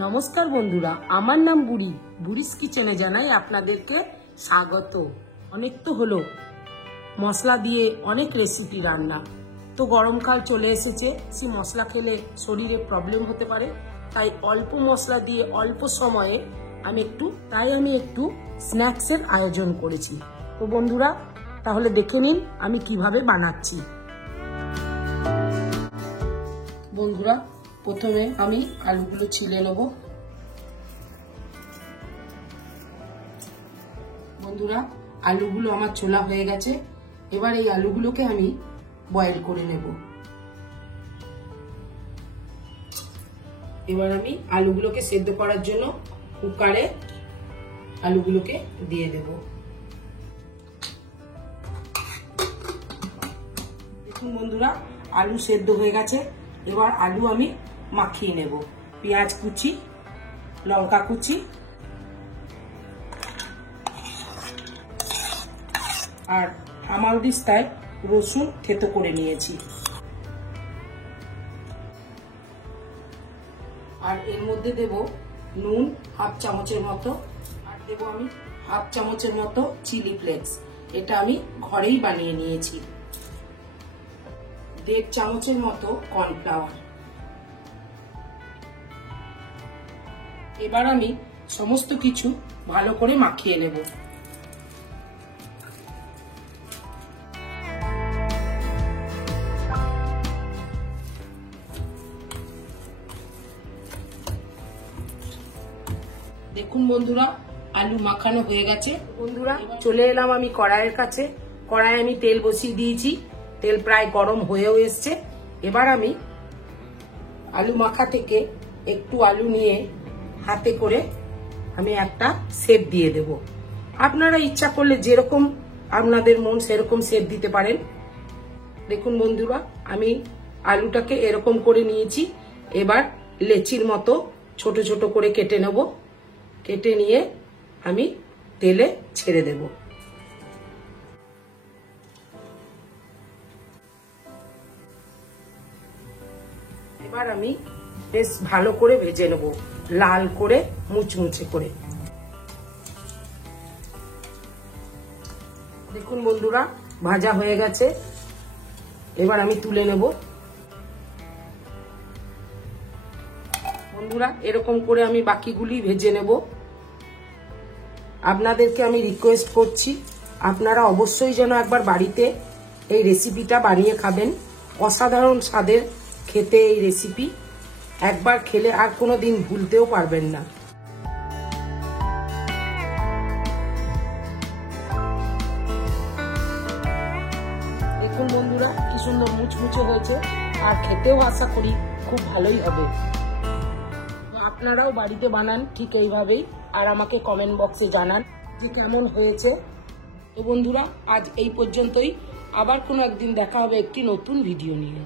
নমস্কার বন্ধুরা, আমার নাম বুড়ি। বুড়িস কিচেনে জানাই আপনাদেরকে স্বাগত। অনেক তো হলো মশলা দিয়ে অনেক রেসিপি রান্না, তো গরমকাল চলে এসেছে, সেই মশলা খেলে শরীরে প্রবলেম হতে পারে, তাই অল্প মশলা দিয়ে অল্প সময়ে আমি একটু স্ন্যাক্সের আয়োজন করেছি। তো বন্ধুরা তাহলে দেখে নিন আমি কিভাবে বানাচ্ছি। বন্ধুরা প্রথমে আমি আলুগুলো ছিলে নেব। বন্ধুরা আলুগুলো আমার ছোলা হয়ে গেছে, এবার এই আলুগুলোকে আমি বয়েল করে নেব। এবার আমি আলুগুলোকে সেদ্ধ করার জন্য কুকারে আলুগুলোকে দিয়ে দেব। দেখুন বন্ধুরা আলু সেদ্ধ হয়ে গেছে, এবার আলু আমি মাখিয়ে নেব। পেঁয়াজ কুচি, লঙ্কা কুচি আর হামালদিস্তায় রসুন থেতো করে নিয়েছি। আর এর মধ্যে দেব নুন হাফ চামচের মতো, আর দেব আমি হাফ চামচের মতো চিলি ফ্লেক্স, এটা আমি ঘরেই বানিয়ে নিয়েছি। 1.5 চামচের মতো কর্নফ্লাওয়ার। এবার আমি সমস্ত কিছু ভালো করে মাখিয়ে নেব। দেখুন বন্ধুরা আলু মাখানো হয়ে গেছে। বন্ধুরা চলে এলাম আমি কড়াইয়ের কাছে। কড়াই আমি তেল বসিয়ে দিয়েছি, তেল প্রায় গরম হয়েও এসছে। এবার আমি আলু মাখা থেকে একটু আলু নিয়ে হাতে করে আমি একটা শেপ দিয়ে দেব। আপনারা ইচ্ছা করলে যেরকম আপনাদের মন সেরকম শেপ দিতে পারেন। দেখুন বন্ধুরা আমি আলুটাকে এরকম করে নিয়েছি, এবার লেচির মতো ছোট ছোট করে কেটে নেব। কেটে নিয়ে আমি তেলে ছেড়ে দেব। এবার আমি বেশ ভালো করে ভেজে নেব, লাল করে মুচমুচে করে। দেখুন বন্ধুরা ভাজা হয়ে গেছে, এবার আমি তুলে নেব। বন্ধুরা এরকম করে আমি বাকিগুলি ভেজে নেব। আপনাদেরকে আমি রিকোয়েস্ট করছি আপনারা অবশ্যই যেন একবার বাড়িতে এই রেসিপিটা বানিয়ে খাবেন। অসাধারণ স্বাদের খেতে এই রেসিপি, একবার খেলে আর কোনোদিন ভুলতেও পারবেন না। দেখুন বন্ধুরা কি সুন্দর মুচমুচে হয়েছে, আর খেতেও আশা করি খুব ভালোই হবে। আপনারাও বাড়িতে বানান ঠিক এইভাবেই, আর আমাকে কমেন্ট বক্সে জানান যে কেমন হয়েছে। তো বন্ধুরা আজ এই পর্যন্তই, আবার কোনো একদিন দেখা হবে একটি নতুন ভিডিও নিয়ে।